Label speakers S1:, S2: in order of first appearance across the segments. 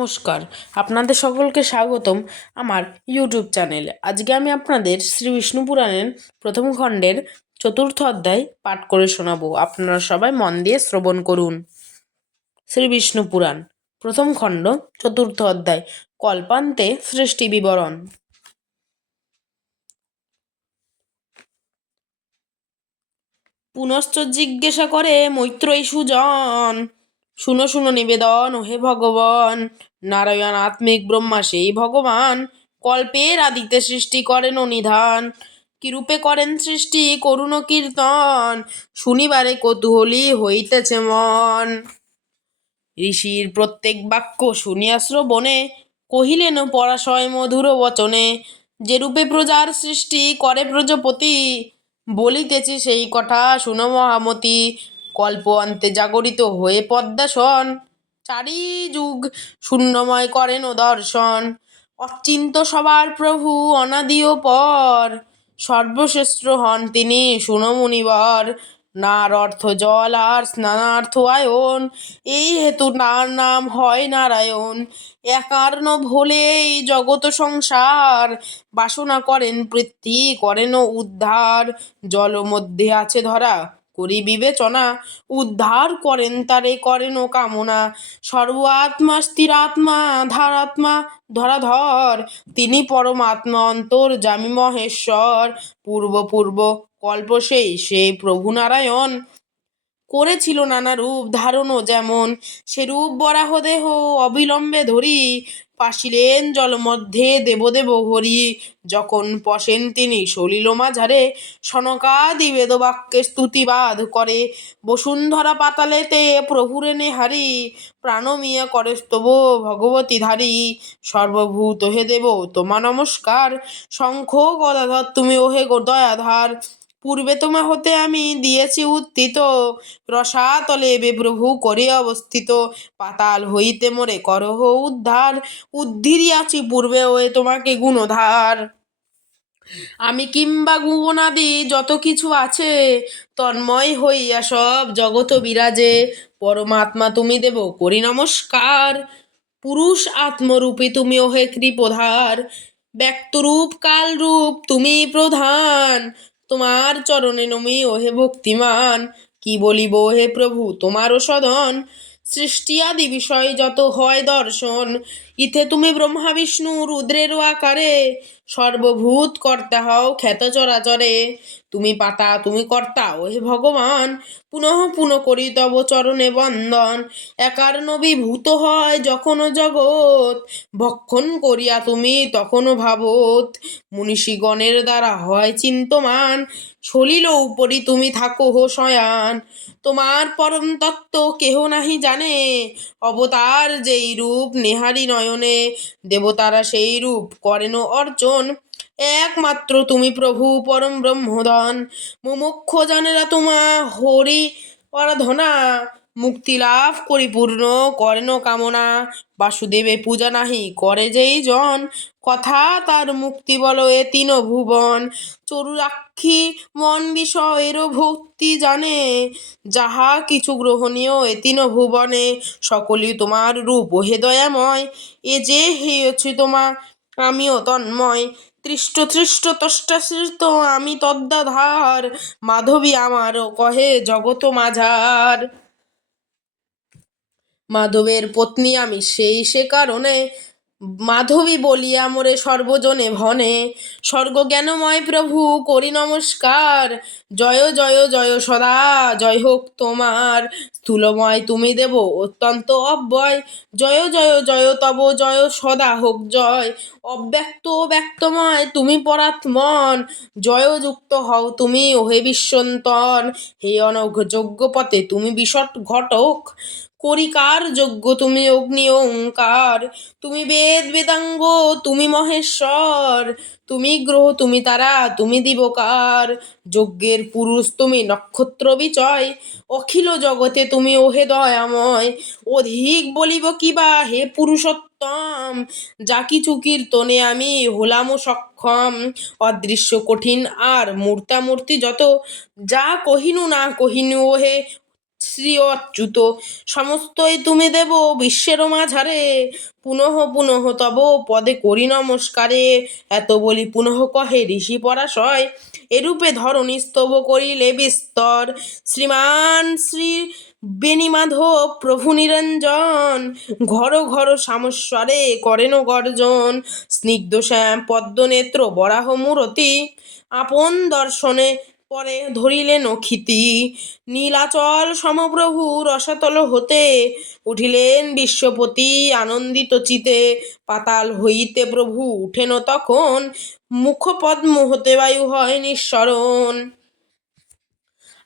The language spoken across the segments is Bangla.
S1: নমস্কার। আপনাদের সকলকে স্বাগতম আমার ইউটিউব চ্যানেলে আজকে আমি আপনাদের শ্রী বিষ্ণু পুরাণের প্রথম খণ্ডের চতুর্থ অধ্যায় পাঠ করে শোনাবো। আপনারা সবাই মন দিয়ে শ্রবণ করুন। শ্রী বিষ্ণু পুরাণ, প্রথম খণ্ড, চতুর্থ অধ্যায়, কল্পান্তে সৃষ্টি বিবরণ। পুনশ্চ জিজ্ঞাসা করে মৈত্রী সুজন, শুনো শুনো নিবেদন, হে ভগবান নারায়ণ আত্মিক ব্রহ্মা সেই ভগবান। কল্পের আদিতে সৃষ্টি করেন নিধান কিরূপে করেন সৃষ্টি? করুণ কীর্তন। শুনিবারে কৌতূহলী হইতেছে মন। ঋষির প্রত্যেক বাক্য শুনিয়া শ্রবণে কহিলেন পরাশয় মধুর বচনে, যেরূপে প্রজার সৃষ্টি করে প্রজাপতি বলিতেছি সেই কথা শুনো মহামতি। কল্প অন্তে জাগরিত হয়ে পদ্মাসন। চারি যুগ শূন্যময় করেন ও দর্শন। অচিন্ত সবার প্রভু অনাদিও পর। সর্বশ্রেষ্ঠ হন তিনি সুনমুনিবর নার অর্থ জল আর স্নানার্থ আয়ন। এই হেতু নার নাম হয় নারায়ণ। একার্ণ ভোলে এই জগত সংসার। বাসনা করেন পৃথ্বী করেন উদ্ধার। জল মধ্যে আছে ধরা। করি বিবেচনা। উদ্ধার করেন তারে, করেন কামনা। সর্বাত্মা স্থিরাত্মা ধারাত্মা, ধরাধর। তিনি পরমাত্মা, অন্তর জামি মহেশ্বর। পূর্ব পূর্ব, কল্প সেই, সে প্রভু নারায়ণ। করেছিল নানা রূপ, ধারণও যেমন। সে রূপ বরাহ দেহ অবিলম্বে ধরি। পাশিলেন জলমধ্যে দেবদেব হরি। যখন পশেন তিনি সলিল মাঝারে, সনকাদি বেদবাক্যে স্তুতিবাদ করে, বসুন্ধরা পাতালেতে প্রভুরে নেহারি, প্রাণমিয়া করে স্তব ভগবতী ধারী। সর্বভূত হে দেব, তোমা নমস্কার, শঙ্খ গদাধর তুমি ওহে গো দয়াধার। পূর্বে তোমা হতে আমি দিয়েছি উত্থিত। রসাতলে বেপ্রভু করে অবস্থিত। পাতাল হইতে মোরে করহ উদ্ধার। উদ্ধিরিয়াছি পূর্বে ওয়ে তোমাকে গুণধার। আমি কিংবা গুণাদি যত কিছু আছে, তন্ময় হইয়া সব জগত বিরাজে। পরমাত্মা তুমি দেব, করি নমস্কার। পুরুষ আত্মরূপী তুমি ওহে কৃপধার। ব্যক্তরূপ, কালরূপ তুমি প্রধান। তোমার চরণে নমি, ওহে ভক্তিমান। কি বলিব হে প্রভু, তোমারও সদন। সৃষ্টি আদি বিষয় যত হয় দর্শন ইথে তুমি ব্রহ্মা, বিষ্ণু রুদ্রেরও আকারে সর্বভূত কর্তা হও খ্যাত চরাচরে। তুমি পাতা, তুমি কর্তা ও হে ভগবান, পুনঃ পুনঃ করি তব চরণে বন্দন একার নবীভূত হয় যখন জগৎ, ভক্ষণ করিয়া তুমি তখনও ভাবত। মনীষীগণের দ্বারা হয় চিন্তমান, সলিল উপরি তুমি থাকো হো শয়ান। তোমার পরম তত্ত্ব কেহ নাহি জানে, অবতার যেই রূপ নেহারি নয়নে দেবতারা সেই রূপ করেন অর্জন। একমাত্র তুমি প্রভু, পরম ব্রহ্মধন মুমুক্ষ জানেরা তোমা হরি আরাধনা মুক্তি লাভ করি পূর্ণ করেন কামনা। বাসুদেবে পূজা নাহি করে যেই জন, কথা তার মুক্তি বল এ তিন ভুবন চরুরাক্ষী মন বিষয়েরও ভক্তি জানে, যাহা কিছু গ্রহণীয় এ তিন ভুবনে সকলই তোমার রূপ হে দয়াময়, এ যে হেয়ছি তোমা, আমিও তন্ময়। তৃষ্ট তৃষ্ট তষ্টাশ্রিত আমি তদ্দাধার, মাধবী আমারও কহে জগত মাঝার। মাধবের পত্নী আমি সেই সে কারণে মাধবী বলিয়া মোরে সর্বজনে ভনে। স্বর্গ জ্ঞানময় প্রভু, করি নমস্কার। জয় জয় জয় সদা। জয় হোক তোমার। স্থূলময় তুমি দেব অত্যন্ত অব্যয়। জয় জয় জয় তব জয় সদা হোক জয়। অব্যক্ত ব্যক্তময় তুমি পরাত্মন। জয়যুক্ত হও তুমি, ওহে বিশ্বন্তন। হে অনঘ যোগ্য পথে তুমি বিশট ঘটক। করিকার যোগ্য তুমি অগ্নি ওঙ্কার, তুমি বেদ বেদাঙ্গ, তুমি মহেশ্বর, তুমি গ্রহ, তুমি তারা, তুমি দিবকার, যজ্ঞের পুরুষ তুমি নক্ষত্র বিচয়, অখিল জগতে তুমি ওহে দয়াময়, অধিক বলিব কিবা হে পুরুষোত্তম, যা কিছু কীর্তনে আমি হলামও সক্ষম, অদৃশ্য কঠিন আর মূর্তামূর্তি যত, যা কহিনু না কহিনু ওহে শ্রী অচ্যুত সমস্তই তুমি দেব বিশ্বের মাঝারে। পুনঃ পুনঃ তব পদে করি নমস্কারে। এত বলি পুনঃ কহে ঋষি পরাশয়। এরূপে ধরণী স্তব করিলে বিস্তর। শ্রীমান শ্রী বেণীমাধব প্রভু নিরঞ্জন, ঘর ঘর সামস্বরে করেন গর্জন। স্নিগ্ধ শ্যাম পদ্মনেত্র বরাহ মূরতি, আপন দর্শনে পরে ধরিলেন ক্ষিতি নীলাচল সমপ্রভু রসাতল হতে উঠিলেন বিশ্বপতি আনন্দিত চিতে। পাতাল হইতে প্রভু উঠেন তখন, মুখপদ্ম হতে বায়ু হয় নিঃসরণ।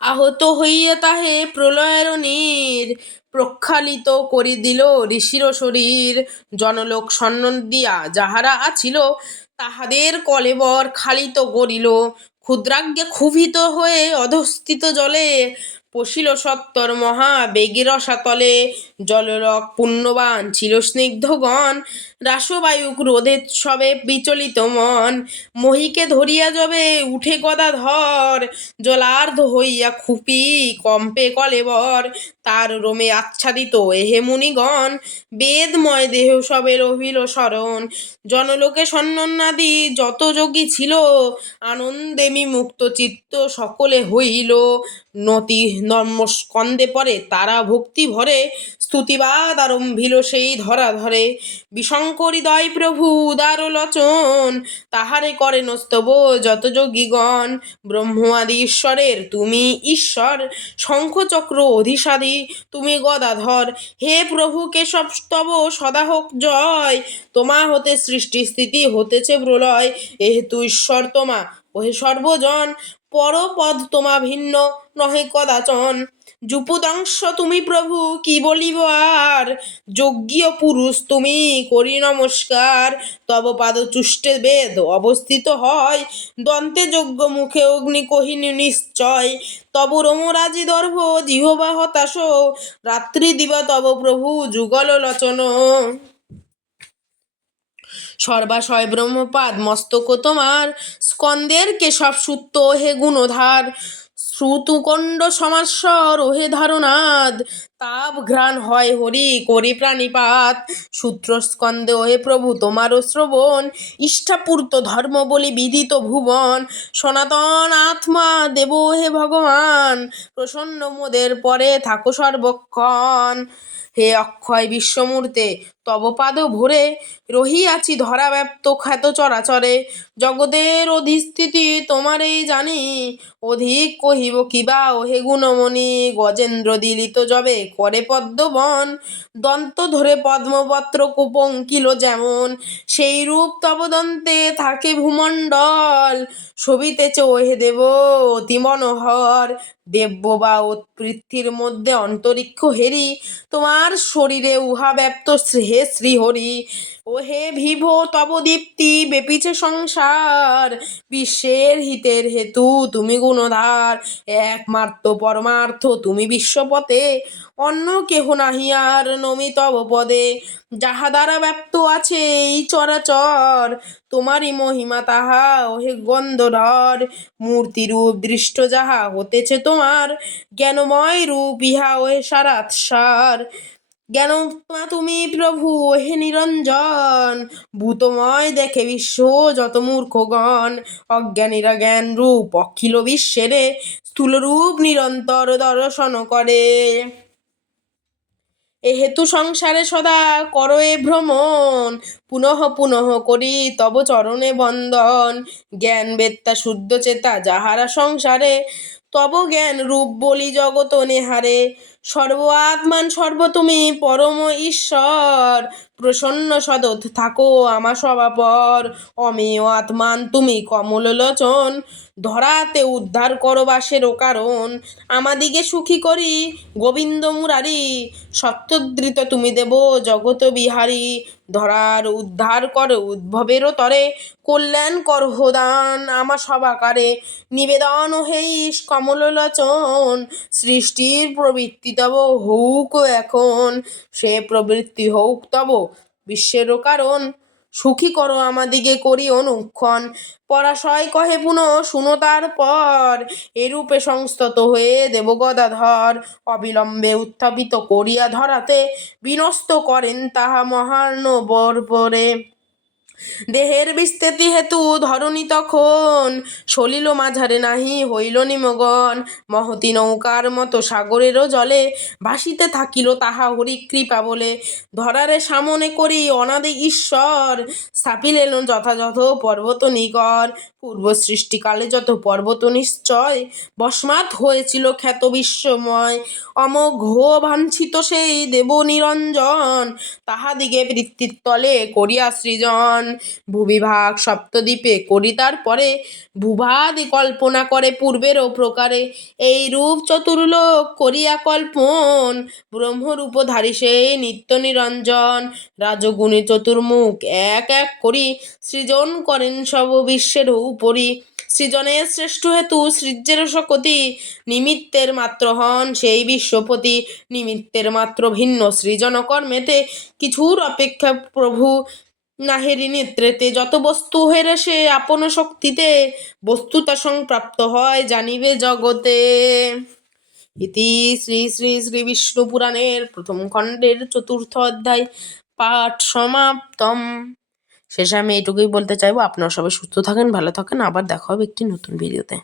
S1: আহত হইয়া তাহে প্রলয়ের নীর, প্রক্ষালিত করি দিল ঋষির শরীর। জনলোক সন্ন্যন দিয়া যাহারা আছিল, তাহাদের কলেবর খালিত করিল। ক্ষুদ্রাজ্ঞে ক্ষুভিত হয়ে অধস্থিত জলে পশিল সত্তর মহা বেগের রসাতলে। জলরক পুণ্যবান ছিল স্নিগ্ধগণ। রাসবায়ু রোদে সবে বিচলিত মন। মহিকে ধরিয়া যবে উঠে গদাধর জলার্ধ হইয়া খুপি কম্পে কলেবর তার রোমে আচ্ছাদিত এহে মুনিগণ। বেদময় দেহ সবে রহিল শরণ। জনলোকে সন্ন্যাদি যত যোগী ছিল, আনন্দে মুক্ত চিত্ত সকলে হইল। নতি নর্মস্কন্দে পরে তারা ভক্তি ভরে, স্তুতিবাদ আরম্ভিল সেই ধরা ধরে বিশঙ্করিদয় প্রভু, উদার লোচন। তাহারে করেন স্তব যত যোগীগণ। ব্রহ্ম আদি ঈশ্বরের, তুমি ঈশ্বর। শঙ্খচক্র অধিসাধি তুমি গদাধর। হে প্রভু কেশব স্তব সদা হোক জয়। তোমা হতে সৃষ্টি স্থিতি হতেছে প্রলয়। এহেতু ঈশ্বর তোমা, ওহে সর্বজন। পরপদ তোমা ভিন্ন নহে কদাচন। যুপুদংশ তুমি প্রভু, কি বলিব আর? যজ্ঞীয় পুরুষ তুমি, করি নমস্কার। তব পাদচুষ্টে বেদ অবস্থিত হয়। দন্তে যজ্ঞ মুখে অগ্নি কহিনী নিশ্চয়। তব রোমরাজি দর্ভ, জিহবা হতাশ রাত্রি দিবা তব প্রভু, যুগল লোচন। সর্বাশয় ব্রহ্মপাদ, মস্তক তোমার, স্কন্দের কেশব সূত্র হে গুণধার, শ্রুতুকণ্ড সমাস্বর ওহে ধারণাদ, তাপ ঘ্রাণ হয় হরি করি প্রাণীপাত, সূত্র স্কন্দে ওহে প্রভু তোমারও শ্রবণ, ইষ্ঠাপূর্ত ধর্ম বলি বিদিত ভুবন, সনাতন আত্মা দেব হে ভগবান, প্রসন্ন মোদের পরে থাকো সর্বক্ষণ। হে অক্ষয় বিশ্বমূর্তে তব পাদ ভরে রহিয়াছি ধরাব্যাপ্ত খ্যাত চরাচরে। জগতের অধিস্থিতি তোমারেই জানি, অধিক কহিব কিবা ওহে গুণমণি, গজেন্দ্র দিলিত যবে করে পদ্মবন দন্ত ধরে পদ্মপত্র কুপঙ্কিল যেমন। সেই রূপ তব দন্তে থাকে ভূমণ্ডল শোভিতেছে ওহে দেব অতি মনোহর। দেব্য বা পৃথ্বীর মধ্যে অন্তরিক্ষ হেরি তোমার শরীরে উহা ব্যপ্ত হে শ্রীহরি। ও হে ভিভ, তব দীপ্তি, বেপিছে সংসার, বিশ্বের হিতের হেতু তুমি গুণধার, একমাত্র পরমার্থ তুমি বিশ্বপতে অন্য কেহ নাহি আর নমি তব পদে। যাহা দ্বারা ব্যপ্ত আছে এই চরাচর, তোমারই মহিমা তাহা, ওহে গন্ধধর, মূর্তিরূপ দৃষ্ট যাহা হতেছে তোমার, জ্ঞানময় রূপ ইহা ওহে সারাৎসার। জ্ঞান তুমি প্রভু, হে নিরঞ্জন। ভূতময় দেখে বিশ্ব যত মূর্খগণ। অজ্ঞানীরা জ্ঞান রূপ, অখিল বিশ্বেরে স্থূল রূপ নিরন্তর দর্শন করে। এহেতু সংসারে সদা করো এ ভ্রমণ। পুনঃ পুনঃ করি তব চরণে বন্দন। জ্ঞান বেত্তা শুদ্ধ চেতা, যাহারা সংসারে, তব জ্ঞান রূপ বলি জগত নেহারে। সর্ব আত্মান সর্ব তুমি পরম ঈশ্বর। প্রসন্ন সদত থাকো আমা সবাপর অমেয় আত্মান তুমি কমল লোচন। ধরাতে উদ্ধার করো বাসেরও কারণ। আমাদিগে সুখী করি গোবিন্দ মুরারি। সত্যদৃত তুমি দেব জগত বিহারী। ধরার উদ্ধার কর উদ্ভবেরও তরে। কল্যাণ কর হোদান আমা সবাকারে নিবেদন হেইস কমল লোচন। সৃষ্টির প্রবৃত্তি তব হউক এখন, সে প্রবৃত্তি হউক তব বিশ্বেরও কারণ। সুখী করো আমাদিগে করি অনুক্ষণ, পরাশয় কহে পুনঃ শুনো তারপর, এরূপে সংস্তত হয়ে দেবগদাধর অবিলম্বে উত্থাপিত করিয়া ধরাতে বিনস্ত করেন তাহা মহার্ণবর পরে দেহের বিস্তৃতি হেতু ধরণী তখন। সলিল মাঝারে নাহি, হইল নিমগন মহতি নৌকার মতো সাগরেরও জলে ভাসিতে থাকিল তাহা হরি কৃপা বলে। ধরারে সামনে করি অনাদি ঈশ্বর, স্থাপিলেন যথাযথ পর্বত নিগর পূর্ব সৃষ্টিকালে যত পর্বত নিশ্চয় বস্মাৎ হয়েছিল খ্যাত বিশ্বময় অমোঘ বাঞ্ছিত সেই দেব নিরঞ্জন তাহাদিগে বৃত্তির তলে করিয়া সৃজন। ভূবিভাগ সপ্তদ্বীপে করি তারপরে ভূভাদি কল্পনা করে পূর্বেরও প্রকারে। এই রূপ চতুর্লোক করিয়া কল্পন, ব্রহ্মরূপধারী সেই নিত্য নিরঞ্জন রাজগুণী চতুর্মুখ এক এক করি সৃজন করেন সব বিশ্বের উপরি। সৃজনের শ্রেষ্ঠ হেতু সৃজ্যের শকতি, নিমিত্তের মাত্র হন সেই বিশ্বপতি। নিমিত্তের মাত্র ভিন্ন সৃজন কর্মেতে কিছুর অপেক্ষা প্রভু। নাহেরি নেত্রেতে যত বস্তু হেরে সে আপন শক্তিতে, বস্তুতা সংপ্রাপ্ত হয় জানিবে জগতে। ইতি শ্রী শ্রী শ্রী বিষ্ণু পুরাণের প্রথম খণ্ডের চতুর্থ অধ্যায়, পাঠ সমাপ্তম। শেষে আমি এটুকুই বলতে চাইব, আপনারা সবাই সুস্থ থাকেন, ভালো থাকেন, আবার দেখা হবে একটি নতুন ভিডিওতে।